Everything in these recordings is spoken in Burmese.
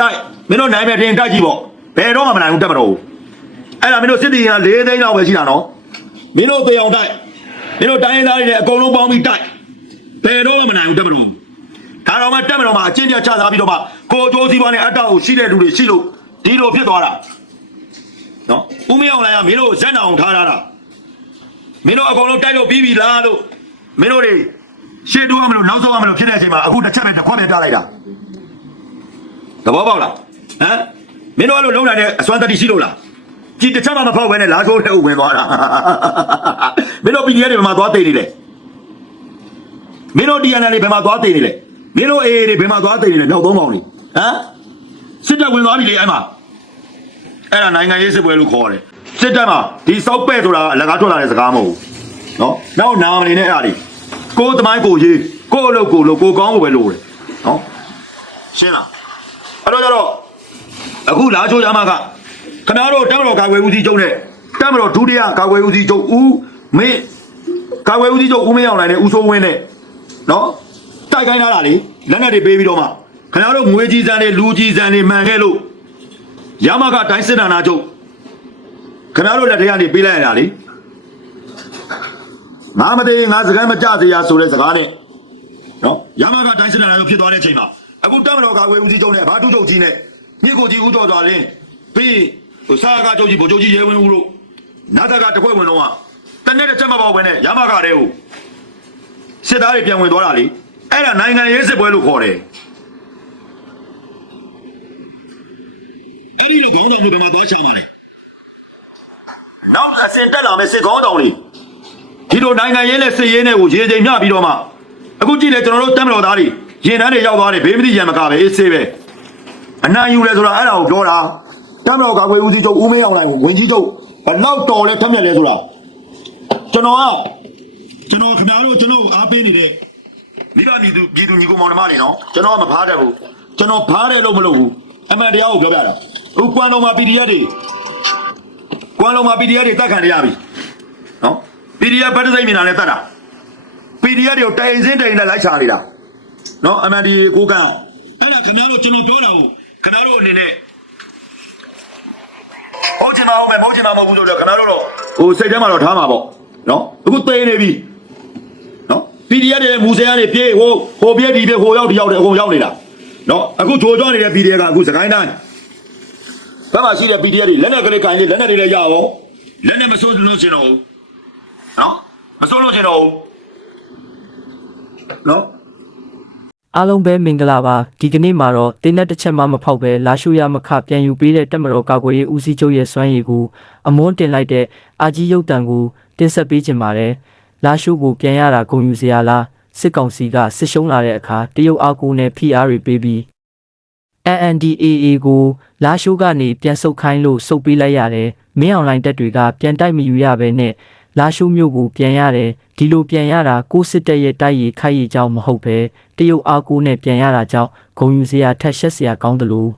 တိုက်မင်းတို့နိုင်မယ်ထင်တိုက်ကြည့်ပေါ့ဘယ်တော့မှမနိုင်ဘူးတက်မတော်ဘူးအဲ့ဒါမင်းတို့စစ်တီက၄သိန်းလောက်ပဲရှိတာနော်မင်းတို့သေအောင်တိုက်မင်းတို့တိုင်းရင်းသားတွေလည်းအကုန်လုံးပေါင်းပြီးတိုက်ဘယ်တော့မှမနိုင်ဘူးတက်မတော်ဘူးဒါတော့မှတက်မတော်မှာအချင်းချင်းချသားပြီးတော့မှကိုကြိုးစီးပွားနဲ့အတောက်ကိုရှိတဲ့လူတွေရှိလို့ဒီလိုဖြစ်သွားတာနော်ဦးမင်းအောင်လိုင်ကမင်းတို့ဇက်နောင်ထားတာမင်းတို့အကုန်လုံးတိုက်လို့ပြီးပြီလားလို့မင်းတို့တွေရှေ့တိုးရမလို့နောက်ဆုံးရမလို့ဖြစ်တဲ့အချိန်မှာအခုတစ်ချက်ပဲတစ်ခွက်ပဲပြလိုက်တာ သဘောပေါက်လားဟမ်မင်းတို့အဲ့လိုလုံးနိုင်တဲ့အစွမ်းတတိရှိလို့လားကြည်တစ်ချက်မှမဖောက်ဘဲနဲ့လာချိုးတဲ့ဥဝင်သွားတာမင်းတို့ PDF တွေဘယ်မှာသွားတည်နေလဲမင်းတို့ DNL တွေဘယ်မှာသွားတည်နေလဲမင်းတို့ AA တွေဘယ်မှာသွားတည်နေလဲနောက်သုံးပေါင်တွေဟမ်စစ်တပ်ဝင်သွားပြီလေအဲ့မှာအဲ့ဒါနိုင်ငံရေးစစ်ပွဲလို့ခေါ်တယ်စစ်တပ်မှာဒီစောက်ပဲ့ဆိုတာအလကားထွက်လာတဲ့စကားမဟုတ်ဘူးနော်နောက်နာမနေနဲ့အဲ့ဒါတွေကိုယ်သမိုင်းကိုရေးကိုယ်အလုပ်ကိုလုပ်ကိုယ်ကောင်းကိုပဲလုပ်တယ်နော်ရှင်းလား အဲ့တော့ကျတော့အခုလာချိုးရမကခင်ဗျားတို့တက်မတော်ကာကွယ်ဦးစီးချုပ်နဲ့တက်မတော်ဒုတိယကာကွယ်ဦးစီးချုပ်ဦးမင်းကာကွယ်ဦးစီးချုပ်ဦးမင်းအောင်နိုင်နဲ့ဦးစိုးဝင်းနဲ့နော်တိုက်ခိုင်းထားတာလေလက်နက်တွေပေးပြီးတော့မှခင်ဗျားတို့ငွေကြီးစံတွေလူကြီးစံတွေမှန်ခဲ့လို့ရမကတိုင်းစစ်ဌာနချုပ်ခင်ဗျားတို့လက်ထက်ကနေပေးလိုက်ရတာလေငါမသေးငါစကားမကြစေရဆိုတဲ့စကားနဲ့နော်ရမကတိုင်းစစ်ဌာနချုပ်ဖြစ်သွားတဲ့အချိန်မှာ အခုတက်မတော်ကာကွယ်ဦးစီးချုပ်နဲ့ဘာတူချုပ်ကြီးနဲ့မြေကိုကြီးဦးတော်တော်လင်းပြီးဟိုစာကချုပ်ကြီးဗိုလ်ချုပ်ကြီးရဲဝင်းဦးတို့နာတကတခွဲဝင်တော့ကတနေ့တစ်ချက်မပေါ့ပဲနဲ့ရမကတဲ့ကိုစစ်သားတွေပြန်ဝင်သွားတာလေအဲ့ဒါနိုင်ငံရေးစစ်ပွဲလို့ခေါ်တယ်အဲ့ဒီလိုခေါင်းဆောင်တွေဘယ်မှာသွားချမှာလဲနောက်အစင်တက်လာမယ့်စစ်ခေါင်းဆောင်တွေဒီလိုနိုင်ငံရေးနဲ့စစ်ရေးနဲ့ကိုရေချိန်မျှပြီးတော့မှအခုကြည့်လေကျွန်တော်တို့တက်မတော်သားတွေ ရင်တန်းတွေရောက်သွားတယ်ဘေးမတိရံမကပဲအေးဆေးပဲအနာယူလဲဆိုတာအဲ့ဒါကိုပြောတာတက်မတော်ကာကွယ်ဦးစီးချုပ်ဦးမင်းအောင်လိုင်ကိုဝင်ကြီးချုပ်ဘလောက်တော်လဲထက်မြက်လဲဆိုတာကျွန်တော်ကကျွန်တော်ခင်ဗျားတို့ကျွန်တော်အားပေးနေတဲ့မိဘပြည်သူပြည်သူညီကောင်မောင်နှမတွေနော်ကျွန်တော်ကမဖားတတ်ဘူးကျွန်တော်ဖားတယ်လို့မလုပ်ဘူးအမှန်တရားကိုပြောပြတာအခုကွမ်လုံးမှာ PDF တွေကွမ်လုံးမှာ PDF တွေတက်ခံရပြီနော် PDF ဘတ်တစိမ့်မြင်တာနဲ့တက်တာ PDF တွေကိုတိုင်စင်းတိုင်နဲ့လိုက်ချနေတာ နော်အမှန်ဒီကိုကန့်အဲ့ဒါခင်ဗျားတို့ကျွန်တော်ပြောတာကိုခင်ဗျားတို့အနေနဲ့ဟုတ်ချင်မဟုတ်မယ်မဟုတ်ချင်မမဟုတ်ဘူးဆိုတော့ခင်ဗျားတို့တော့ဟိုစိတ်ထဲမှာတော့ထားမှာပေါ့နော်အခုသေးနေပြီနော် PDF တွေမူဆယ်ကနေပြေးဟိုဟိုပြေးဒီပြေးဟိုရောက်ဒီရောက်တယ်အကုန်ရောက်နေတာနော်အခုဂျိုကြွနေတဲ့ PDF ကအခုစကိုင်းတိုင်းဘက်မှာရှိတဲ့ PDF တွေလက်နက်ကလေးကန်လေးလက်နက်တွေလည်းရအောင်လက်နက်မစိုးလို့ရှင်တော့ဘူးနော်မစိုးလို့ရှင်တော့ဘူးနော် အားလုံးပဲမင်္ဂလာပါဒီကနေ့မှာတော့တင်းနဲ့တစ်ချက်မှမဖောက်ပဲလာရှုရမခပြန်ယူပေးတဲ့တက်မတော်ကာကွယ်ရေးဦးစီးချုပ်ရဲ့စွမ်းရည်ကိုအမွန်းတင်လိုက်တဲ့အာကြီးရုပ်တံကိုတင်ဆက်ပေးခြင်းပါတယ်လာရှုကိုပြန်ရတာဂုံယူစရာလားစစ်ကောင်စီကစစ်ရှုံးလာတဲ့အခါတရုတ်အားကိုနဲ့ PR တွေပေးပြီး NNDAA ကိုလာရှိုးကနေပြန်ဆုတ်ခိုင်းလို့စုပ်ပေးလိုက်ရတယ်။မင်းအွန်လိုင်းတက်တွေကပြန်တိုက်မယူရဘဲနဲ့ လာရှိုးမျိုးကိုပြန်ရတယ်။ဒီလိုပြန်ရတာကိုစစ်တက်ရဲ့တိုက်ရည်ခိုက်ရည်ကြောင့်မဟုတ်ပဲတရုတ်အားကိုနဲ့ပြန်ရတာကြောင့်ဂုံယူစရာထက်ရှက်စရာကောင်းတယ်လို့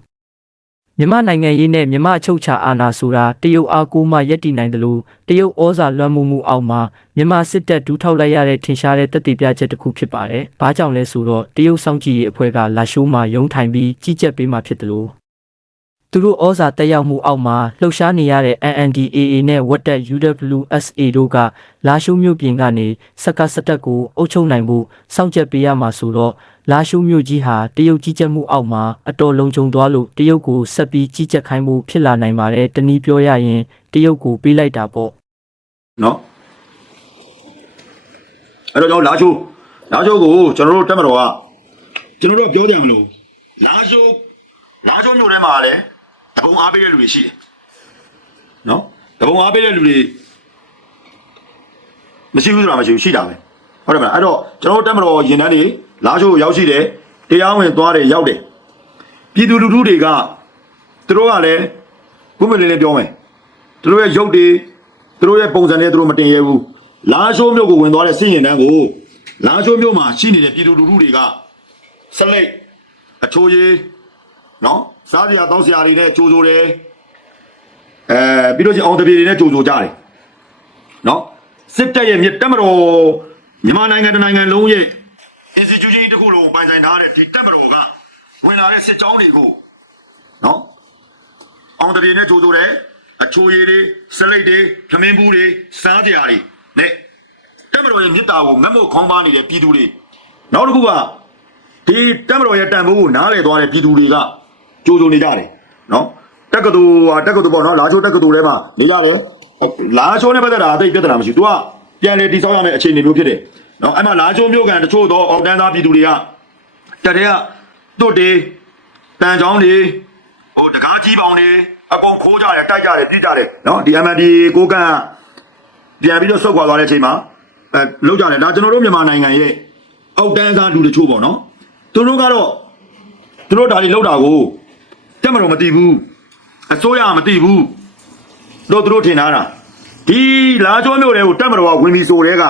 မြန်မာနိုင်ငံရေးနဲ့မြန်မာအချုပ်ချာအာဏာဆိုတာတရုတ်အားကိုမှယက်တည်နိုင်တယ်လို့တရုတ်ဩဇာလွှမ်းမိုးမှုအောက်မှာမြန်မာစစ်တပ်ဒူးထောက်လိုက်ရတဲ့ထင်ရှားတဲ့တပ်တည်ပြချက်တစ်ခုဖြစ်ပါတယ်။ဘာကြောင့်လဲဆိုတော့တရုတ်စောင့်ကြည့်ရေးအဖွဲ့ကလာရှိုးမှာရုံးထိုင်ပြီးကြီးကြပ်ပေးမှဖြစ်တယ်လို့ သူတို့ဩဇာတက်ရောက်မှုအောက်မှာလှုပ်ရှားနေရတဲ့ NNDAA နဲ့ဝတ်တက် UWSA တို့ကလာရှုမြို့ပြင်ကနေစက္ကစတက်ကိုအုပ်ချုပ်နိုင်ဖို့စောင့်ကြပ်ပေးရမှာဆိုတော့လာရှုမြို့ကြီးဟာတရုတ်ကြီးကြပ်မှုအောက်မှာအတော်လုံးကျုံသွားလို့တရုတ်ကိုဆက်ပြီးကြီးကြပ်ခိုင်းဖို့ဖြစ်လာနိုင်ပါတယ်တနည်းပြောရရင်တရုတ်ကိုပေးလိုက်တာပေါ့နော်အဲ့တော့ကျွန်တော်လာချိုးလာချိုးကိုကျွန်တော်တို့တက်မတော်ကကျွန်တော်တို့ပြောကြမလို့လာချိုးလာချိုးမျိုးထဲမှာလည်း တပုံအားပေးတဲ့လူတွေရှိတယ်နော်တပုံအားပေးတဲ့လူတွေမရှိဘူးဆိုတာမရှိဘူးရှိတာပဲဟုတ်တယ်မလားအဲ့တော့ကျွန်တော်တို့တက်မတော်ရင်တန်းတွေလာချိုးကိုရောက်ရှိတယ်တရားဝင်သွားတယ်ရောက်တယ်ပြည်သူလူထုတွေကသူတို့ကလည်းဘုမလေးလေးပြောမယ်သူတို့ရဲ့ရုပ်တွေသူတို့ရဲ့ပုံစံတွေသူတို့မတင်ရဲဘူးလာရှိုးမျိုးကိုဝင်သွားတဲ့စစ်ရင်တန်းကိုလာရှိုးမျိုးမှာရှိနေတဲ့ပြည်သူလူထုတွေကစလိတ်အချိုးရည် နော်စားစရာတောင်းစရာတွေနဲ့ကြိုးကြိုးတယ်အဲပြီးတော့ချင်းအောင်တပြေတွေနဲ့ကြိုးကြိုးကြတယ်နော်စစ်တပ်ရဲ့မြစ်တက်မတော်မြန်မာနိုင်ငံတစ်နိုင်ငံလုံးရဲ့ institution တစ်ခုလုံးပိုင်ဆိုင်ထားတဲ့ဒီတက်မတော်ကဝင်လာတဲ့စစ်ကြောင်းတွေကိုပြေနဲ့ကြိုးဆိုတယ်အချိုရည်တွေစလိတ်တွေခမင်းဘူးတွေစားကြရာတွေနဲ့တက်မတော်ရဲ့မြစ်တာကိုငတ်မုတ်ခေါင်းပါနေတဲ့ပြည်သူတွေနောက်တစ်ခုကဒီတက်မတော်ရဲ့တန်ဖိုးကိုနားလေသွားတဲ့ပြည်သူတွေက ကြိုးဆိုနေကြတယ်နော်တက္ကသိုလ်ဟာတက္ကသိုလ်ပေါ့နော်လာချိုးတက္ကသိုလ်ထဲမှာနေကြတယ်လာချိုးနဲ့ပတ်သက်တာအသိပြဿနာမရှိဘူး तू ကပြန်လေတိဆောက်ရမယ့်အခြေအနေမျိုးဖြစ်တယ်နော်အဲ့မှာလာချိုးမျိုးကန်တချို့တော့အောက်တန်းသားပြည်သူတွေကတက်တဲ့ကတွတ်တွေတန်ချောင်းတွေဟိုတကားကြီးပေါင်တွေအကုန်ခိုးကြတယ်တိုက်ကြတယ်ပြစ်ကြတယ်နော်ဒီ MND ကိုကန်ကပြန်ပြီးတော့ဆုတ်ခွာသွားတဲ့အချိန်မှာအဲလောက်ကြတယ်ဒါကျွန်တော်တို့မြန်မာနိုင်ငံရဲ့အောက်တန်းသားလူတချို့ပေါ့နော်သူတို့ကတော့သူတို့ဒါတွေလောက်တာကို တက်မတော်မသိဘူးအစိုးရမသိဘူးတို့သူတို့ထင်ထားတာဒီလာကျော်မျိုးတွေကိုတက်မတော်ကဝင်ပြီးဆိုတဲ့က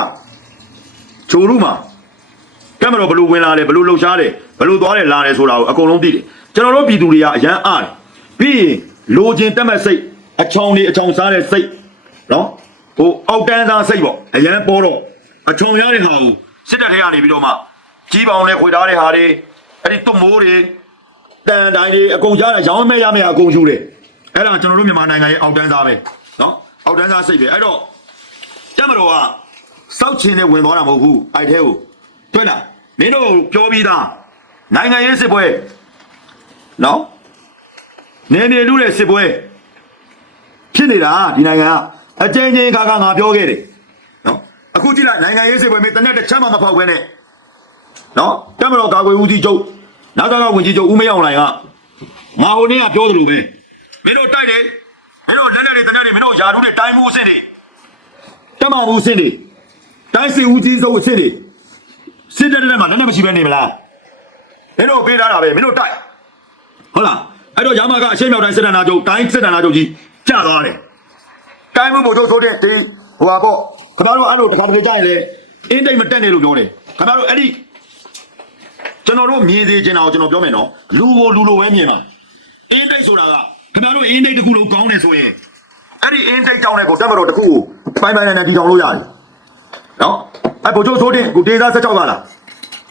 ချိုရုမှာကင်မရာဘယ်လိုဝင်လာလဲဘယ်လိုလှုပ်ရှားတယ်ဘယ်လိုသွားတယ်လာတယ်ဆိုတာကိုအကုန်လုံးသိတယ်ကျွန်တော်တို့ပြည်သူတွေကအရန်အားတယ်ပြီးရင်လိုချင်တက်မဲ့စိတ်အချောင်နေအချောင်စားတဲ့စိတ်နော်ဟိုအောက်တန်းသားစိတ်ပေါ့အရန်ပေါ်တော့အချောင်ရတဲ့ဟာကိုစစ်တပ်ထဲကနေပြီးတော့မှကြီးပေါင်နဲ့ခွေထားတဲ့ဟာတွေအဲ့ဒီတွတ်မိုးတွေ တန်တိုင်းတွေအကုန်ကြားတယ်ရောင်းမဲ့ရမဲ့အကုန်ယူတယ်အဲ့ဒါကျွန်တော်တို့မြန်မာနိုင်ငံရဲ့အောက်တန်းသားပဲနော်အောက်တန်းသားစိတ်ပဲအဲ့တော့တက်မတော်ကစောက်ချင်နဲ့ဝင်သွားတာမဟုတ်ဘူးအဲ့ထဲကိုတွေ့လားမင်းတို့ပြောပြီးသားနိုင်ငံရေးစစ်ပွဲနော်နေနေလူတဲ့စစ်ပွဲဖြစ်နေတာဒီနိုင်ငံကအကျဉ်းချင်းခါခါငါပြောခဲ့တယ်နော်အခုကြည့်လိုက်နိုင်ငံရေးစစ်ပွဲမင်းတနက်တစ်ချက်မှမဖောက်ဘဲနဲ့နော်တမတော်ကာကွယ်ဦးစီးချုပ် နောက်တော့ဝင်ကြီးချုပ်ဦးမရောက်နိုင်ကငါဟိုနေ့ကပြောသလိုပဲမင်းတို့တိုက်တယ်မင်းတို့လက်လက်တွေတနက်တွေမင်းတို့ယာတို့နဲ့တိုင်းမှုအဆင့်တွေတမမှုအဆင့်တွေတိုင်းစီဦးကြီးဆုံးအဆင့်တွေစစ်တပ်တဲ့မှာလည်းမရှိပဲနေမလားမင်းတို့ပေးထားတာပဲမင်းတို့တိုက်ဟုတ်လားအဲ့တော့ရမကအရှိမြောက်တိုင်းစစ်တပ်နာချုပ်တိုင်းစစ်တပ်နာချုပ်ကြီးကြာသွားတယ်တိုင်းမှုဘုံချုပ်ဆိုတဲ့ဒီဟိုပါပေါ့ခင်ဗျားတို့အဲ့လိုတစ်ခါတလေကြာရင်လေအင်းတိတ်မတက်နေလို့ပြောတယ်ခင်ဗျားတို့အဲ့ဒီ ကျွန်တော်တို့မြင်သေးချင်တာကိုကျွန်တော်ပြောမယ်နော်လူကိုလူလိုပဲမြင်ပါအင်းတိတ်ဆိုတာကခင်ဗျားတို့အင်းတိတ်တစ်ခုလုံးကောင်းတယ်ဆိုရင်အဲ့ဒီအင်းတိတ်ကြောင်းတဲ့ကိုတက်မတော်တစ်ခုကိုပိုင်းပိုင်းနဲ့နဲ့တည်ထောင်လို့ရတယ်နော်အဲ့ဗိုလ်ချုပ်သိုးတင်ကိုဒေသ16ပါလား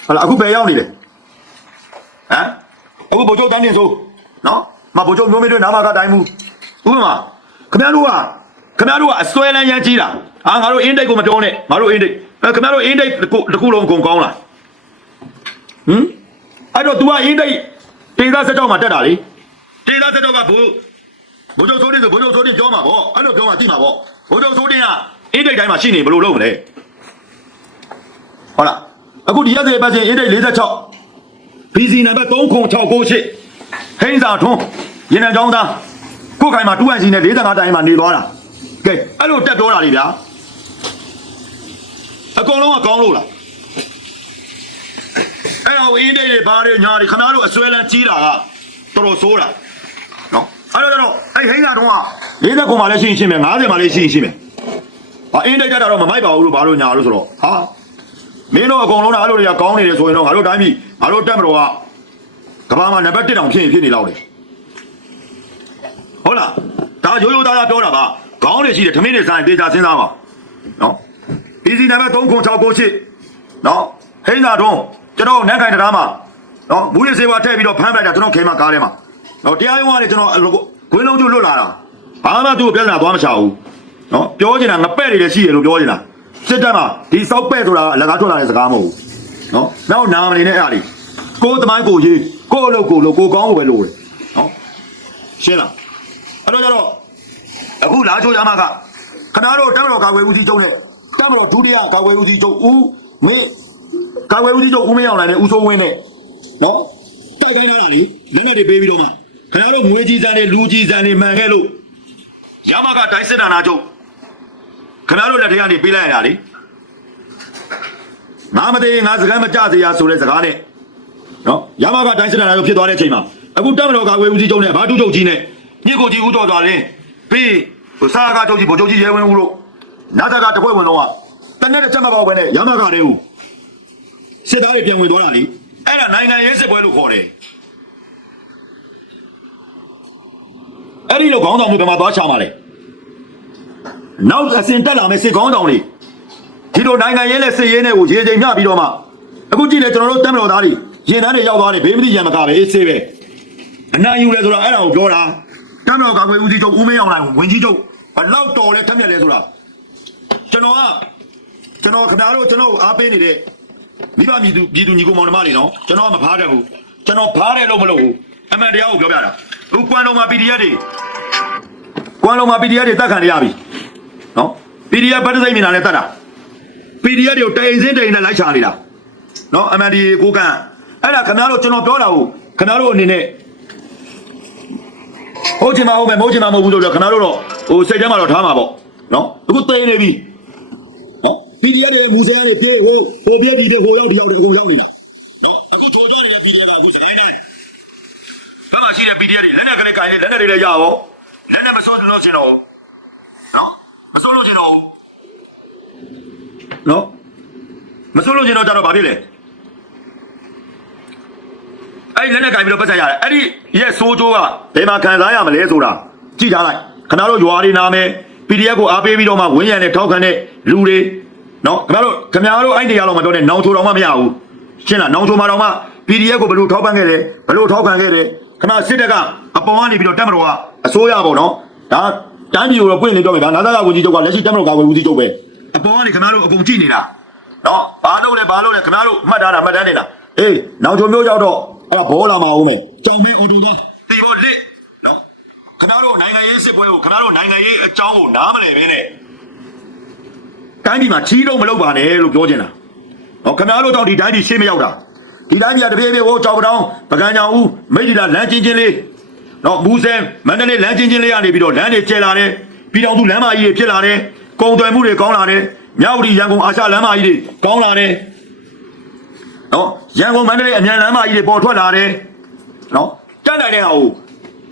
ဟုတ်လားအခုဘယ်ရောက်နေလဲဟမ်အခုဗိုလ်ချုပ်တန်းတင်ဆိုနော်မဗိုလ်ချုပ်မျိုးမင်းတို့နာမကတိုင်းမူဥပမာခင်ဗျားတို့ကခင်ဗျားတို့ကအစွဲလန်းရမ်းကြီးတာဟာငါတို့အင်းတိတ်ကိုမပြောနဲ့ငါတို့အင်းတိတ်အဲခင်ဗျားတို့အင်းတိတ်တစ်ခုတစ်ခုလုံးအကုန်ကောင်းလား ဟမ်အဲ့တော့ तू ကအင်းတိတ်ဒေသ16မှာတက်တာလေဒေသ16ကဘိုးဗိုလ်ချုပ်သိုးတင်ဆိုဗိုလ်ချုပ်သိုးတင်ပြောမှာပေါ့အဲ့လိုပြောမှသိမှာပေါ့ဗိုလ်ချုပ်သိုးတင်ကအင်းတိတ်တိုင်းမှာရှိနေဘယ်လိုလုပ်မလဲဟုတ်လားအခုဒီရက်စေပတ်ချင်းအင်းတိတ်46 BC နံပါတ်3698ဟိန်းစာထွန်းရင်နံချောင်းသားကိုယ်ခိုင်မှာ2 IC နဲ့45တိုင်းမှာနေသွားတာကဲအဲ့လိုတက်ပြောတာလေဗျာအကုန်လုံးကကောင်းလို့လား အဲ့တော့အင်းတိတ်တွေဘာတွေညာတွေခမားတို့အစွဲလန်းကြီးတာကတော်တော်ဆိုးတာနော်အဲ့တော့တော့အဲ့ဟိန်းစာထွန်းက49မှာလည်းရှိရင်ရှင်းမယ်50မှာလည်းရှိရင်ရှင်းမယ်ဟာအင်းတိတ်တက်တာတော့မမိုက်ပါဘူးလို့ဘာလို့ညာလို့ဆိုတော့ဟာမင်းတို့အကုန်လုံးကအဲ့လိုတွေကကောင်းနေတယ်ဆိုရင်တော့ငါတို့တိုင်းပြည်ငါတို့တက်မတော်ကကဘာမှာနံပါတ်1တောင်ဖြစ်ရင်ဖြစ်နေလောက်တယ်ဟုတ်လားဒါရိုးရိုးသားသားပြောတာပါခေါင်းတွေရှိတယ်ထမင်းတွေဆိုင်ဒေတာစဉ်းစားပါနော် PC နံပါတ်3698နော်ဟိန်းသာတွန်း ကျွန်တော်နန်းခိုင်တရားမှာနော်မူရစေဝါထည့်ပြီးတော့ဖမ်းပလိုက်တာကျွန်တော်ခေမကားထဲမှာနော်တရားရုံးကနေကျွန်တော်ဂွင်းလုံးကျလွတ်လာတာဘာမှသူ့ကိုပြဿနာသွားမချဘူးနော်ပြောချင်တာငပဲ့တွေလည်းရှိတယ်လို့ပြောချင်တာစစ်တပ်မှာဒီစောက်ပဲ့ဆိုတာအလကားထွက်လာတဲ့စကားမဟုတ်ဘူးနော်နောက်နာမနေနဲ့အဲ့ဒါလေးကိုယ်သမိုင်းကိုရေးကိုယ်အလုပ်ကိုလုပ်ကိုယ်ကောင်းကိုပဲလုပ်တယ်နော်ရှင်းလားအဲ့တော့ကျတော့အခုလာချိုးရမကခဏတော့တက်မတော်ကာကွယ်ဦးစီးချုပ်နဲ့တက်မတော်ဒုတိယကာကွယ်ဦးစီးချုပ်ဦးမင်း ကာကွယ်ဦးစီးချုပ်ဦးမင်းအောင်နိုင်နဲ့ဦးစိုးဝင်းနဲ့နော်တိုက်ခိုင်းလာတာလေလက်နဲ့တွေပေးပြီးတော့မှခဏတော့ငွေကြီးစံတွေလူကြီးစံတွေမှန်ခဲ့လို့ရမကတိုင်းစစ်တာနာချုပ်ခဏတို့လက်ထက်ကနေပေးလိုက်ရတာလေငါမသေးငါစကားမကြစေရဆိုတဲ့စကားနဲ့နော်ရမကတိုင်းစစ်တာနာချုပ်ဖြစ်သွားတဲ့အချိန်မှာအခုတက်မတော်ကာကွယ်ဦးစီးချုပ်နဲ့ဘာတူချုပ်ကြီးနဲ့ညစ်ကိုကြီးဦးတော်သွားလင်းပြီးဟိုစာကားချုပ်ကြီးဗိုလ်ချုပ်ကြီးရဲဝင်းဦးတို့နာဇာကတပွဲဝင်တော့ကတနေ့တစ်ချက်မပေါ့ပဲနဲ့ရမကတဲ့ဦး စစ်သားတွေပြန်ဝင်သွားတာလေအဲ့ဒါနိုင်ငံရေးစစ်ပွဲလို့ခေါ်တယ်အဲ့ဒီလိုခေါင်းဆောင်မှုဘယ်မှာသွားချမှာလဲနောက်အစဉ်တက်လာမယ့်စစ်ခေါင်းဆောင်တွေဒီလိုနိုင်ငံရေးနဲ့စစ်ရေးနဲ့ကိုရေချိန်မျှပြီးတော့မှအခုကြည့်လေကျွန်တော်တို့တက်မတော်သားတွေရင်တန်းတွေရောက်သွားတယ်ဘေးမသိရံမကပဲအေးဆေးပဲအနာယူလဲဆိုတော့အဲ့ဒါကိုပြောတာတမ်းတော်ကာကွယ်ဦးစီးချုပ်ဦးမင်းအောင်လိုင်ဝင်ကြီးချုပ်ဘလောက်တော်လဲထက်မြက်လဲဆိုတာကျွန်တော်ကကျွန်တော်ခင်ဗျားတို့ကျွန်တော်အားပေးနေတဲ့ မိဘပြည်သူပြည်သူညီကိုမောင်နှမတွေနော်ကျွန်တော်ကမဖားတတ်ဘူးကျွန်တော်ဖားတယ်လို့မလုပ်ဘူးအမှန်တရားကိုပြောပြတာဟိုကွမ်လုံးမှာ PDF တွေကွမ်လုံးမှာ PDF တွေတတ်ခံရပြီနော် PDF ဘတ်တစိမ့်မြင်တာနဲ့တတ်တာ PDF တွေကိုတိန်စင်းတိန်နဲ့လိုက်ချနေတာနော်အမှန်ဒီကိုကန်အဲ့ဒါခင်ဗျားတို့ကျွန်တော်ပြောတာကိုခင်ဗျားတို့အနေနဲ့ဟုတ်ချင်ပါဟုတ်မယ်မဟုတ်ချင်ပါမဟုတ်ဘူးလို့ပြောခင်ဗျားတို့တော့ဟိုစိတ်ထဲမှာတော့ထားမှာပေါ့နော်အခုသိနေပြီနော် PDF တွေမူဆယ်ကနေပြေးဟိုဟိုပြေးဒီတွေဟိုရောက်ဒီရောက်တွေအကုန်ရောက်နေတာနော်အခုထိုးကြနေတဲ့ PDF ကအခုစနေတိုင်းဘာမှရှိတဲ့ PDF တွေလက်နဲ့ကလေးကိုင်းနေလက်နဲ့တွေလည်းရအောင်လက်နဲ့မစောလို့ရှင်တော့နော်မစောလို့ရှင်တော့နော်မစောလို့ရှင်တော့ကြတော့ဘာဖြစ်လဲအဲ့ဒီလက်နဲ့ကင်ပြီးတော့ပတ်ဆက်ရတယ်အဲ့ဒီရဲ့စိုးကျိုးကဘယ်မှာခံစားရမလဲဆိုတာကြည့်ထားလိုက်ခဏတို့ရွာတွေနာမယ် PDF ကိုအားပေးပြီးတော့မှဝင်းရံနဲ့ထောက်ခံတဲ့လူတွေ နော်ခင်ဗျားတို့ခင်ဗျားတို့အဲ့ဒီရလောက်မပြောနဲ့နောင်ချိုတော်မှမရဘူးရှင်းလားနောင်ချိုမှာတော့မှ PDF ကိုဘယ်လိုထောက်ပံ့ခဲ့တယ်ဘယ်လိုထောက်ခံခဲ့တယ်ခင်ဗျားစစ်တပ်ကအပေါ်ကနေပြီးတော့တက်မတော်ကအစိုးရပေါ့နော်ဒါတန်းပြည်ကိုတော့ပွင့်နေပြောမယ်ဗျာနာသာကဝန်ကြီးချုပ်ကလက်ရှိတက်မတော်ကာကွယ်ဦးစီးချုပ်ပဲအပေါ်ကနေခင်ဗျားတို့အကုန်ကြည့်နေတာနော်ဘာလို့လဲဘာလို့လဲခင်ဗျားတို့မှတ်ထားတာမှတ်တမ်းနေတာအေးနောက်ချုံမျိုးရောက်တော့အဲ့ဒါဘောလာမှာဦးမယ်ကြောင်မင်းအော်တိုသွားတီဘောလစ်နော်ခင်ဗျားတို့နိုင်ငံရေးစစ်ပွဲကိုခင်ဗျားတို့နိုင်ငံရေးအကြောင်းကိုနားမလည်ဘဲနဲ့ တိုင်းပြည်မှာချီးတော့မလုပ်ပါနဲ့လို့ပြောချင်တာနော်ခင်ဗျားတို့တော့ဒီတိုင်းပြည်ရှေ့မရောက်တာဒီတိုင်းပြည်ကတပြေးပြေးဟိုကြောင်ပတောင်းပကံကြောင်ဦးမိတ်ဒီလာလမ်းချင်းချင်းလေးနော်မူဆယ်မန္တလေးလမ်းချင်းချင်းလေးကနေပြီးတော့လမ်းတွေကျဲလာတယ်ပြည်တော်သူလမ်းမကြီးတွေဖြစ်လာတယ်ကုန်သွယ်မှုတွေကောင်းလာတယ်မြောက်ရီရန်ကုန်အာရှလမ်းမကြီးတွေကောင်းလာတယ်နော်ရန်ကုန်မန္တလေးအမြန်လမ်းမကြီးတွေပေါ်ထွက်လာတယ်နော်တတ်နိုင်တဲ့ဟာကို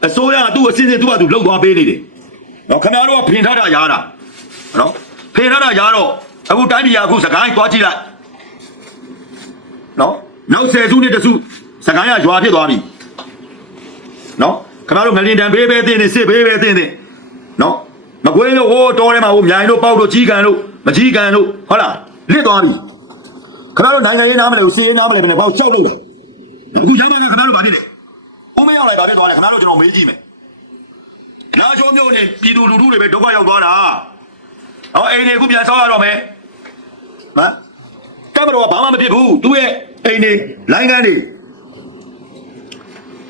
အစိုးရကသူ့အစင်းစင်းသူ့ဟာသူလှုပ်သွားပေးနေတယ်နော်ခင်ဗျားတို့ကဖင်ထားတာရားတာနော် ဖင်ထားတာရားတော့အခုတိုင်းပြည်ကအခုစကိုင်းသွားကြည့်လိုက်နော်နောက်ဆယ်စုနှစ်တစုစကိုင်းကရွာဖြစ်သွားပြီနော်ခင်ဗျားတို့ငလင်တန်ဘေးပဲတင်းနေစစ်ဘေးပဲတင်းနေနော်မကွေးလို့ဟိုးတော်ထဲမှာဟိုမြိုင်တို့ပေါက်တို့ကြီးကန်တို့မကြီးကန်တို့ဟုတ်လားလစ်သွားပြီခင်ဗျားတို့နိုင်ငံရေးနားမလဲဘူးစီးရေးနားမလဲဘယ်နဲ့ဘာလို့ကြောက်လို့လဲအခုရမကခင်ဗျားတို့ဘာဖြစ်လဲဦးမရောက်လိုက်ဘာဖြစ်သွားလဲခင်ဗျားတို့ကျွန်တော်မေးကြည့်မယ်နာချိုးမျိုးနဲ့ပြည်သူလူထုတွေပဲဒုက္ခရောက်သွားတာ ဟောအိမ်တွေအခုပြန်ဆောက်ရတော့မယ်ဟမ်ကမ္ဘာတော့ဘာမှမဖြစ်ဘူးသူ့ရဲ့အိမ်တွေလိုင်းကန်းတွေ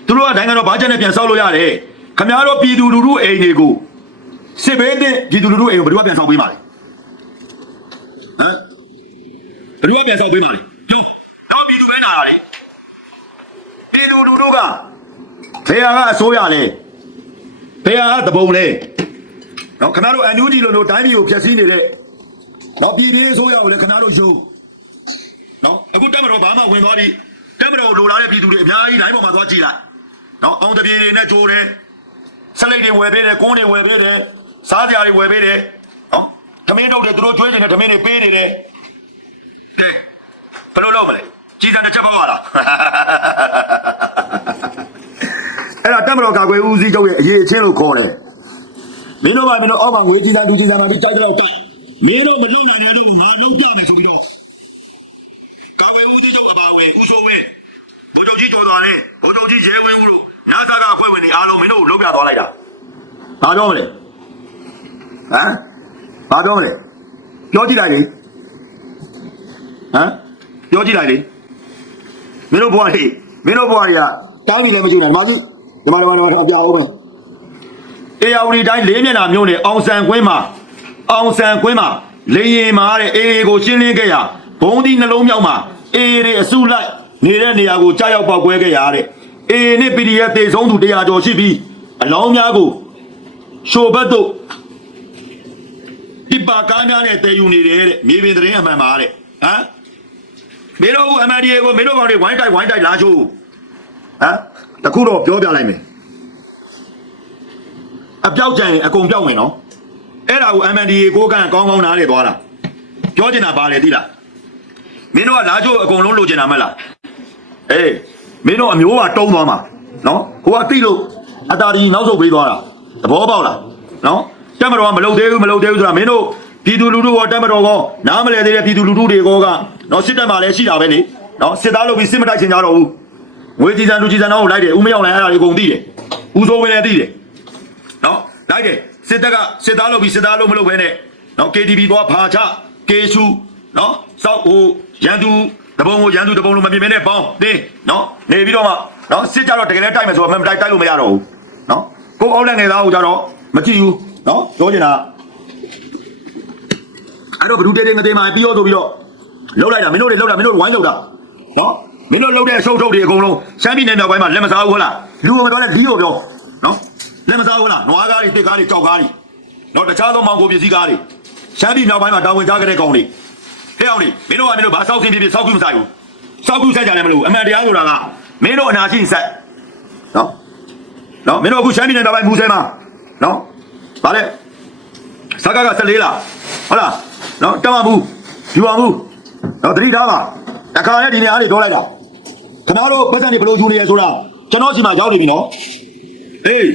သူတို့ကနိုင်ငံတော်ဘာချက်နဲ့ပြန်ဆောက်လို့ရတယ်ခင်ဗျားတို့ပြည်သူလူထုအိမ်တွေကိုစစ်ဘေးတဲ့ပြည်သူလူထုအိမ်ကိုဘယ်သူကပြန်ဆောက်ပေးမှာလဲဟမ်ဘယ်သူကပြန်ဆောက်ပေးမှာလဲတော့ပြည်သူပဲနာတာလေပြည်သူလူထုကဘယ်ဟာကအစိုးရလဲဘယ်ဟာကတပုံလဲ နော်ခင်ဗျားတို့အန်ယူဂျီလိုလိုတိုင်းပြည်ကိုဖျက်ဆီးနေတဲ့နော်ပြည်ပြည်အစိုးရကိုလည်းခင်ဗျားတို့ယုံနော်အခုတက်မတော်ဘာမှဝင်သွားပြီတက်မတော်လိုလာတဲ့ပြည်သူတွေအများကြီးတိုင်းပေါ်မှာသွားကြည့်လိုက်နော်အောင်တပြေတွေနဲ့ကြိုးတယ်ဆက်လိုက်တွေဝယ်ပေးတယ်ကုန်းတွေဝယ်ပေးတယ်စားကြတွေဝယ်ပေးတယ်နော်သမင်းတို့တွေသူတို့ကျွေးနေတဲ့သမင်းတွေပေးနေတယ်ကဲဘယ်လိုလုပ်မလဲကြည်စံတစ်ချက်ပေါ့လားအဲ့ဒါတက်မတော်ကာကွယ်ဦးစီးချုပ်ရဲ့အရေးအချင်းလို့ခေါ်တယ် မင်းတို့ကမင်းတို့အောက်မှာငွေကြည်စံဒူကြည်စံမှာပြီးတိုက်တော့တိုက်မင်းတို့မလုံနိုင်တဲ့တော့ငါလုံးပြမယ်ဆိုပြီးတော့ကာကွယ်ဦးစီးချုပ်အပါဝင်ဦးစိုးဝင်းဗိုလ်ချုပ်ကြီးကျော်တော်လေးဗိုလ်ချုပ်ကြီးရဲဝင်းဦးတို့နာဆာကအဖွဲ့ဝင်တွေအားလုံးမင်းတို့လုံးပြသွားလိုက်တာဘာပြောမလဲဟမ်ဘာပြောမလဲပြောကြည့်လိုက်လေဟမ်ပြောကြည့်လိုက်လေမင်းတို့ဘွားတွေမင်းတို့ဘွားတွေကတောင်းနေလည်းမကြည့်နိုင်ပါဘူးဒီမှာဒီမှာဒီမှာအပြအောင်မယ် အေယာဝတီတိုင်းလေးမျက်နှာမျိုးနဲ့အောင်ဆန်ကွင်းမှာအောင်ဆန်ကွင်းမှာလေရင်မာတဲ့အေအေကိုရှင်းလင်းခဲ့ရဘုံဒီနှလုံးမြောက်မှာအေအေတွေအစုလိုက်နေတဲ့နေရာကိုကြားရောက်ပေါက်ကွဲခဲ့ရတဲ့အေအေနဲ့ PDF တေဆုံးသူ100ကျော်ရှိပြီးအလောင်းများကိုရှိုဘတ်တို့ဒီပါကားများနဲ့တည်ယူနေတယ်တဲ့မြေပြင်သတင်းအမှန်ပါတဲ့ဟမ်မင်းတို့အမဒီကိုမင်းတို့ကောင်တွေဝိုင်းတိုက်ဝိုင်းတိုက်လာချိုးဟမ်တခုတော့ပြောပြလိုက်မယ် အပြောက်ကြံရင်အကုန်ပြောက်မယ်နော်အဲ့ဒါကို MNDA ကိုကန်ကောင်းကောင်းနားလေသွားတာပြောချင်တာပါလေသိလားမင်းတို့ကလာချိုးအကုန်လုံးလိုချင်တာမဟုတ်လားအေးမင်းတို့အမျိုးကတုံးသွားမှာနော်ကိုကတိလို့အတာဒီနောက်ဆုတ်ပေးသွားတာသဘောပေါက်လားနော်တက်မတော်ကမလုံသေးဘူးမလုံသေးဘူးဆိုတာမင်းတို့ပြည်သူလူထုရောတက်မတော်ကောနားမလဲသေးတဲ့ပြည်သူလူထုတွေကောကနော်စစ်တပ်မှာလည်းရှိတာပဲလေနော်စစ်သားလုပ်ပြီးစစ်မတိုက်ချင်ကြတော့ဘူးငွေကြည်စံလူကြည်စံတော့လိုက်တယ်ဦးမရောက်လိုက်အဲ့ဒါတွေအကုန်သိတယ်ဦးစိုးဝင်းလည်းသိတယ် နော်လိုက်တယ်စစ်တပ်ကစစ်သားလုပ်ပြီးစစ်သားလုပ်မလုပ်ဘဲနဲ့နော် KTV သွားဖာချကေရှူနော်စောက်ဟိုရန်သူတပုံကိုရန်သူတပုံလိုမပြင်းမနဲ့ပေါင်းတင်းနော်နေပြီးတော့မှနော်စစ်ကြတော့တကယ်လည်းတိုက်မယ်ဆိုတော့မတိုက်တိုက်လို့မရတော့ဘူးနော်ကိုအောင်လက်ငယ်သားကိုကြတော့မကြည့်ဘူးနော်ပြောချင်တာအဲ့တော့ဘလူးတဲတဲငသေးမှပြီးရောဆိုပြီးတော့လှုပ်လိုက်တာမင်းတို့တွေလှုပ်တာမင်းတို့ဝိုင်းလှုပ်တာနော်မင်းတို့လှုပ်တဲ့အဆုပ်ထုတ်တွေအကုန်လုံးရှမ်းပြည်နယ်မြောက်ပိုင်းမှာလက်မစားဘူးဟုတ်လားလူကမတော်တဲ့ဒီကိုပြောနော် လက်မစားဘူးဟုတ်လားနွားကားတွေတစ်ကားတွေကြောက်ကားတွေနော်တခြားသောမောင်ကိုပစ္စည်းကားတွေရှမ်းပြည်မြောက်ပိုင်းမှာတာဝန်ကြားခဲ့တဲ့ကောင်တွေဟဲ့အောင်လေမင်းတို့ကမင်းတို့ဘာစောက်စင်းပြပြစောက်ကူးမဆိုင်ဘူးစောက်ကူးဆက်ကြတယ်မလို့အမှန်တရားဆိုတာကမင်းတို့အနာရှိဆက်နော်နော်မင်းတို့အခုရှမ်းပြည်နယ်မြောက်ပိုင်းမူဆဲမှာနော်ဗါလဲစကားက14လားဟုတ်လားနော်တက်မဘူးယူပါဘူးနော်တတိထားပါတခါနဲ့ဒီနေရာလေးပြောလိုက်တာခင်ဗျားတို့ပတ်စံတွေဘယ်လိုယူနေရဆိုတာကျွန်တော်စီမှာရောက်နေပြီနော်ဟေး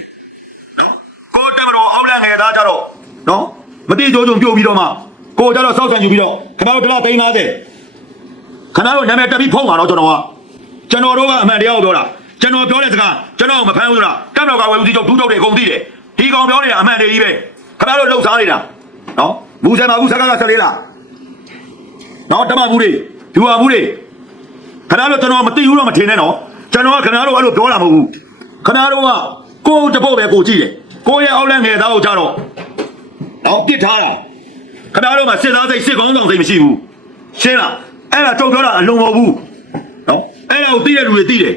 နော်ကိုတက်မတော်အောက်လ န့်ငယ်သားကြတော့နော်မတိကြိုးကြုံပြုတ်ပြီးတော့မှကိုကြတော့စောက်ဆန်ယူပြီးတော့ခင်ဗျားတို့တလားသိန်း50ခင်ဗျားတို့နာမည်တက်ပြီးဖုံးပါတော့ကျွန်တော်ကကျွန်တော်တို့ကအမှန်တရားကိုပြောတာကျွန်တော်ပြောတဲ့စကားကျွန်တော်မဖမ်းဘူးလားတက်မတော်ကဝယ်ဦးစီးချုပ်ဒူးချုပ်တွေအကုန်သိတယ်ဒီကောင်ပြောနေတာအမှန်တည်းကြီးပဲခင်ဗျားတို့လှုပ်ရှားနေတာနော်မူဆယ်မှာဘူးစကားက14လားနော်တမဘူးတွေယူပါဘူးတွေခဏတော့ကျွန်တော်မသိဘူးတော့မထင်နဲ့နော်ကျွန်တော်ကခဏတော့အဲ့လိုပြောတာမဟုတ်ဘူးခဏတော့ကကိုယ်တပုတ်ပဲကိုကြည့်တယ် ကိုယ့်ရဲ့အောက်လက်ငယ်သားကိုကြတော့နော်ပြစ်ထားတာခဏတော့မှစစ်သားစိတ်စစ်ကောင်းဆောင်စိတ်မရှိဘူးရှင်းလားအဲ့ဒါကြုံပြောတာအလုံးမဟုတ်ဘူးနော်အဲ့ဒါကိုသိတဲ့လူတွေသိတယ်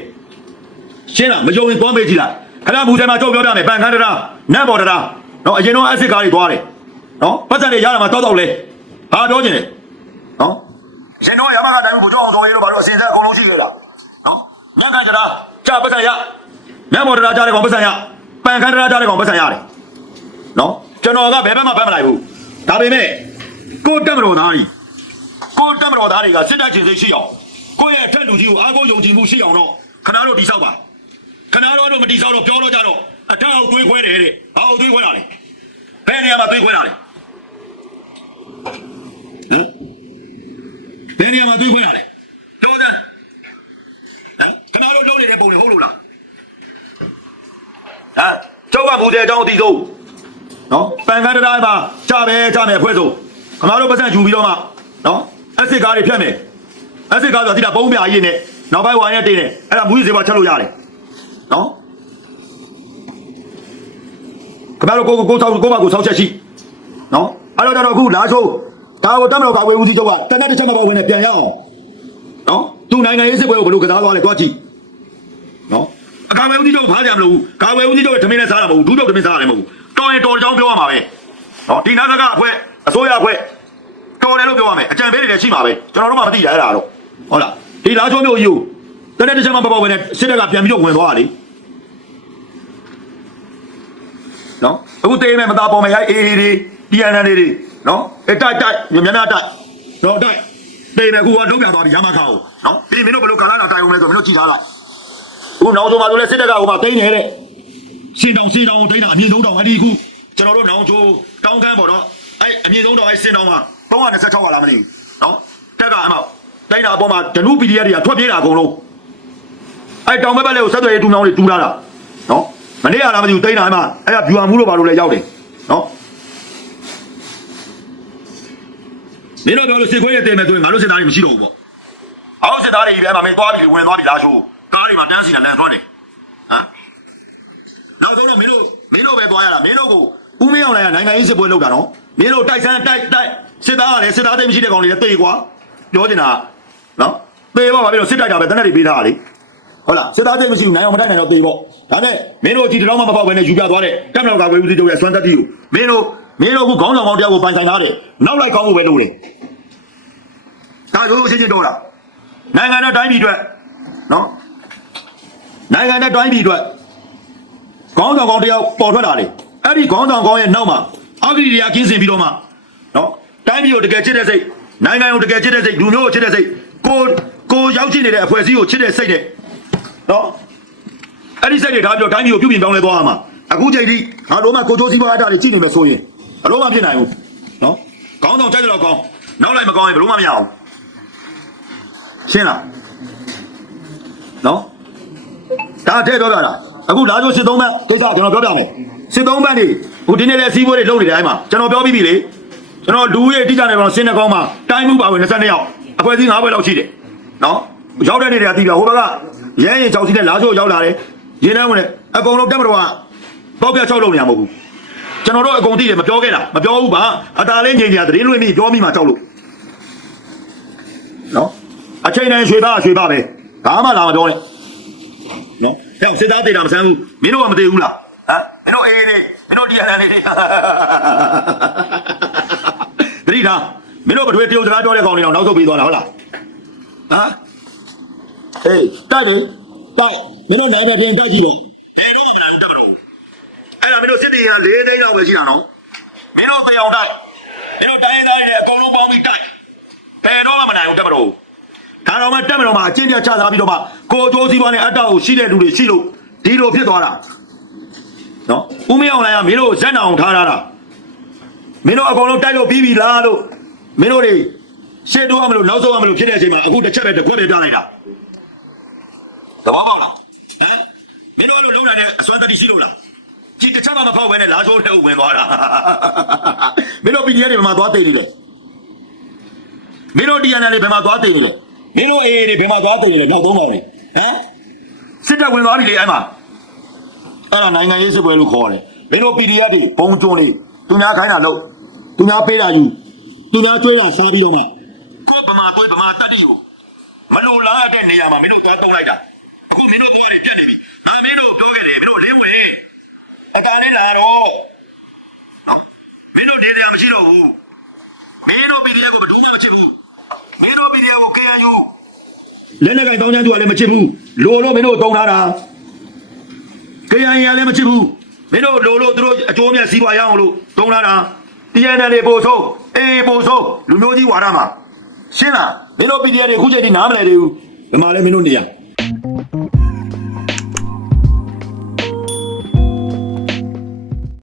ရှင်းလားမယုံရင်သွားမေးကြည့်လိုက်ခဏဘူးထဲမှာကြုံပြောတာမယ်ပန်ခန်းတရာနတ်ဘော်တရာနော်အရင်တော့အစ်စ်ကားတွေသွားတယ်နော်ပတ်စံတွေရတာမှာတောက်တောက်လဲဟာပြောချင်တယ်နော်ရှင်တို့ရမကတိုင်းဘူးဘုကြောင့်တော်ရေးလို့ဘာလို့အစင်ဆက်အကုန်လုံးရှိခဲ့တာနော်ညံခါကြတာကြာပတ်စံရညံမော်ဒရာကြားတဲ့ကောင်ပတ်စံရ ပန်ခန်းဒရာကြားတဲ့ကောင်ပတ်စံရတယ်နော်ကျွန်တော်ကဘယ်ဘက်မှဖမ်းမလိုက်ဘူးဒါပေမဲ့ကိုတက်မတော်သားကြီးကိုတက်မတော်သားတွေကစစ်တပ်ချင်းစိတ်ရှိအောင်ကိုရဲ့အထက်လူကြီးကိုအားကိုးယုံကြည်မှုရှိအောင်တော့ခဏတို့တိဆောက်ပါခဏတို့တော့မတိဆောက်တော့ပြောတော့ကြတော့အထက်အောင်တွေးခွဲတယ်တဲ့ဟာအောင်တွေးခွဲတာလေဘယ်နေရာမှာတွေးခွဲတာလဲဟမ်ဘယ်နေရာမှာတွေးခွဲရလဲလောစမ်းဟမ်ခဏတို့လုံးနေတဲ့ပုံတွေဟုတ်လို့လား ဟမ်ကျောက်ကဘူးတဲ့အကြောင်းအသိဆုံးနော်ပန်ကန်တရာမှာကြပဲကြမယ်ဖွဲ့ဆုံးခဏတို့ပတ်စံယူပြီးတော့မှနော်အစ်စ်ကားတွေဖြတ်မယ်အစ်စ်ကားဆိုတာဒီတာပုံးပြာရည်နဲ့နောက်ပိုင်းဝိုင်းရတင်းနဲ့အဲ့ဒါမူးစေပါချက်လို့ရတယ်နော်ခဏတို့ကိုကိုကိုဆောက်ကိုမကိုဆောက်ချက်ရှိနော်အဲ့တော့ကျတော့အခုလာချိုးဒါကိုတတ်မတော်ကာဝေးဦးစီးချုပ်ကတနက်တစ်ချက်မပေါ့ဝင်နဲ့ပြန်ရအောင်နော်သူနိုင်ငံရေးစစ်ပွဲကိုဘယ်လိုကစားသွားလဲတွားကြည့်နော် အကာဝေးဦးစီးချုပ်ကဖားကြမလို့ဘူးကာဝေးဦးစီးချုပ်ကဓမင်းနဲ့စားတာမဟုတ်ဘူးဒုချုပ်ဓမင်းစားတယ်မဟုတ်ဘူးတော်ရင်တော်ကြောင်းပြောရမှာပဲနော်ဒီနာသကအခွဲအစိုးရအခွဲတော်တယ်လို့ပြောရမယ်အကြံပေးတွေလည်းရှိမှာပဲကျွန်တော်တို့မှမသိတာအဲ့ဒါတော့ဟုတ်လားဒီလာချိုးမျိုးကြီးကိုတနက်တစ်ချက်မပေါ့ဝင်နဲ့စစ်တပ်ကပြန်ပြီးတော့ဝင်သွားတာလေနော်အခုတေးမယ်မသားပေါ်မယ်ရိုက်အေးအေးတွေ PNN တွေတွေနော်အဲတိုက်တိုက်မြန်မြန်တိုက်တော့တိုက်တေးမယ်အခုကလုံးပြသွားပြီရမခါကိုနော်ပြီးမင်းတို့ဘယ်လိုကာလာလာတိုက်အောင်လဲဆိုမင်းတို့ကြည်ထားလိုက်အ ခုနောက်ဆုံးမှာဆိုလဲစစ်တပ်ကဟိုမှာတိန်းနေတဲ့ရှင်တောင်ရှင်တောင်တိန်းတာအမြင့်ဆုံးတောင်အဲ့ဒီအခုကျွန်တော်တို့နောင်ချိုးတောင်းခမ်းပေါ့နော်အဲ့အမြင့်ဆုံးတောင်အဲ့စင်တောင်မှာ326ကလားမသိဘူးနော်တက်ကအမောက်တိန်းတာအပေါ်မှာဒနု PDF တွေကထွက်ပြေးတာအကုန်လုံးအဲ့တောင်ဘက်ဘက်လေးကိုဆက်သွယ်ရေးတူမြောင်းတွေတူးထားတာနော်မနေ့ကလားမသိဘူးတိန်းတာအမှအဲ့ဒါ viewer မှုလို့ပါလို့လည်းရောက်တယ်နော်မင်းတို့ပြောလို့စစ်ခွေးရတဲ့မယ်ဆိုရင်ငါတို့စစ်သားတွေမရှိတော့ဘူးပေါ့။အောက်စစ်သားတွေကြီးပဲမမင်းသွားပြီဝင်သွားပြီလားချိုး ကားတွေမှာတန်းစီနေလန်ထွက်တယ်။ဟမ်။နောက်ဆုံးတော့မင်းတို့မင်းတို့ပဲသွားရတာမင်းတို့ကိုဦးမင်းအောင်လည်းနိုင်ငံရေးစစ်ပွဲလုပ်တာနော်။မင်းတို့တိုက်ဆန်းတိုက်တိုက်စစ်သားကလည်းစစ်သားသိမ်းမရှိတဲ့ကောင်တွေလည်းတေးကွာ။ပြောနေတာနော်။တေးပါပါပြီးတော့စစ်တိုက်တာပဲတနက်တွေပေးထားတာလေ။ဟုတ်လားစစ်သားသိမ်းမရှိဘူးနိုင်အောင်မတိုက်နိုင်တော့တေးပေါ့။ဒါနဲ့မင်းတို့အကြည့်တောင်းမှမပေါက်ဘဲနဲ့ယူပြသွားတဲ့ကပ်မြောက်ကဝေဦးစီးချုပ်ရဲ့စွမ်းတက်တီကိုမင်းတို့မင်းတို့ကခေါင်းဆောင်ကောင်းတယောက်ကိုပိုင်ဆိုင်ထားတယ်။နောက်လိုက်ကောင်းဖို့ပဲလုပ်တယ်။ဒါရိုးအချင်းချင်းတော့တာနိုင်ငံနဲ့တိုင်းပြည်အတွက်နော် နိုင်ငံနဲ့တိုင်းပြည်အတွက်ခေါင်းဆောင်ကောင်းတယောက်ပေါ်ထွက်လာတယ်အဲ့ဒီခေါင်းဆောင်ကောင်းရဲ့နောက်မှာအဂတိတွေကကင်းစင်ပြီးတော့မှနော်တိုင်းပြည်ကိုတကယ်ချစ်တဲ့စိတ်နိုင်ငံကိုတကယ်ချစ်တဲ့စိတ်လူမျိုးကိုချစ်တဲ့စိတ်ကိုကိုရောက်ရှိနေတဲ့အဖွဲ့အစည်းကိုချစ်တဲ့စိတ်နဲ့နော်အဲ့ဒီစိတ်တွေထားပြီးတော့တိုင်းပြည်ကိုပြုပြင်ပြောင်းလဲသွားရမှာအခုချိန်ထိငါတို့မှကိုချိုးစည်းပွားအတားတွေကြည့်နေမယ်ဆိုရင်အလုံးမဖြစ်နိုင်ဘူးနော်ခေါင်းဆောင်ကြိုက်တယ်တော့ကောင်းနောက်လိုက်မကောင်းရင်ဘယ်လို့မှမရအောင်ရှင်းလားနော် ဒါအထက်ပြောပြတာအခုလာကြစစ်သုံးဘက်ကိစ္စကျွန်တော်ပြောပြမယ်စစ်သုံးဘက်နေဟိုဒီနေ့လည်းအစည်းအဝေးတွေလုပ်နေတယ်အဲ့မှာကျွန်တော်ပြောပြီးပြီလေကျွန်တော်လူရဲ့အတိအကျနဲ့ကျွန်တော်စင်းနှကောင်းမှာတိုင်းမှုပါဝင်22ယောက်အဖွဲ့အစည်း9ဘက်လောက်ရှိတယ်နော်ရောက်တဲ့နေတွေကတည်ပြဟိုဘက်ကရဲရင်ကြောက်စီနဲ့လာချိုးရောက်လာတယ်ရင်းနှမ်းဝင်တယ်အကုန်လုံးတက်မတော်ကပေါက်ပြချောက်လုပ်နေရမဟုတ်ဘူးကျွန်တော်တို့အကုန်သိတယ်မပြောခဲ့တာမပြောဘူးပါအတားလေးငြိမ်နေတာသတင်းလွှင့်ပြီးပြောမိမှကြောက်လို့နော်အချိန်တိုင်းရွှေသားရွှေသားပဲဘာမှလာမပြောနဲ့ နော်ဟဲ့စစ်သားတေတာမဆန်းဘူးမင်းတို့ကမသေးဘူးလားဟမ်မင်းတို့အေးနေမင်းတို့ဒီရန်လေးတွေတတိထားမင်းတို့ပထွေးတရုတ်စကားပြောတဲ့ကောင်တွေတော့နောက်ဆုတ်ပြီးသွားတာဟုတ်လားဟမ်အေးတိုက်တယ်တိုက်မင်းတို့နိုင်တဲ့ပြင်တိုက်ကြည့်ပေါ့ဘယ်တော့မှမနိုင်ဘူးတက်မလို့အဲ့ဒါမင်းတို့စစ်တီက၄သိန်းလောက်ပဲရှိတာနော်မင်းတို့သေအောင်တိုက်မင်းတို့တိုင်းရင်းသားတွေလည်းအကုန်လုံးပေါင်းပြီးတိုက်ဘယ်တော့မှမနိုင်ဘူးတက်မလို့ဒါ တော့မှတက်မလို့မှအချင်းပြချသားပြီးတော့မှကိုအကျိုးစီးပွားနဲ့အတ္တကိုရှိတဲ့လူတွေရှိလို့ဒီလိုဖြစ်သွားတာနော်ဦးမင်းအောင်လိုင်ကမင်းတို့ဇက်နာအောင်ထားရတာမင်းတို့အကုန်လုံးတိုက်လို့ပြီးပြီလားလို့မင်းတို့တွေရှေ့တော့မလို့နောက်ဆုံးမလို့ဖြစ်တဲ့အချိန်မှာအခုတစ်ချက်ပဲတစ်ခွက်ပဲပြလိုက်တာသဘောပေါက်လားဟမ်မင်းတို့အဲ့လိုလုံးနိုင်တဲ့အစွမ်းတတိရှိလို့လားကြည်တစ်ချက်မှမဖောက်ဘဲနဲ့လာချိုးတဲ့ဝင်သွားတာမင်းတို့ PDF တွေဘယ်မှာသွားတည်နေလဲမင်းတို့ဒီယန်နယ်တွေဘယ်မှာသွားတင်နေလဲ မင်းတို့အေးတွေဘယ်မှာသွားတင်နေလဲနောက်သုံးပေါင်နေဟမ်စစ်တပ်ဝင်သွားပြီလေအဲ့မှာအဲ့ဒါနိုင်ငံရေးစစ်ပွဲလို့ခေါ်တယ်မင်းတို့ PDF တွေဘုံကျွန်းလေးသူများခိုင်းတာလို့သူများပေးတာယူသူများကျွေးတာစားပြီးတော့မှကိုဗမာကိုဗမာတက်တီကိုမလိုလားတဲ့နေရာမှာမင်းတို့သွားတုံးလိုက်တာအခုမင်းတို့သွားတွေပြတ်နေပြီဒါမင်းတို့ပြောခဲ့တယ်မင်းတို့လင်းဝင်အကာနဲ့လာတော့နော်မင်းတို့နေတရားမရှိတော့ဘူးမင်းတို့ PDF ကိုဘယ်သူမှမချစ်ဘူး မင်းတို့ PDF ကို KNU လက်နက်ကင်တောင်းချမ်းသူကလည်းမချစ်ဘူးလိုလို့မင်းတို့တုံးထားတာ KNU ကလည်းမချစ်ဘူးမင်းတို့လိုလို့သူတို့အကျိုးမြတ်စီးပွားရအောင်လို့တုံးထားတာ TNL တွေပို့ဆုံးအေးပို့ဆုံးလူမျိုးကြီးဝါဒမှာရှင်းလားမင်းတို့ PDF တွေအခုချိန်ထိနားမလည်သေးဘူးဘယ်မှာလဲမင်းတို့နေရ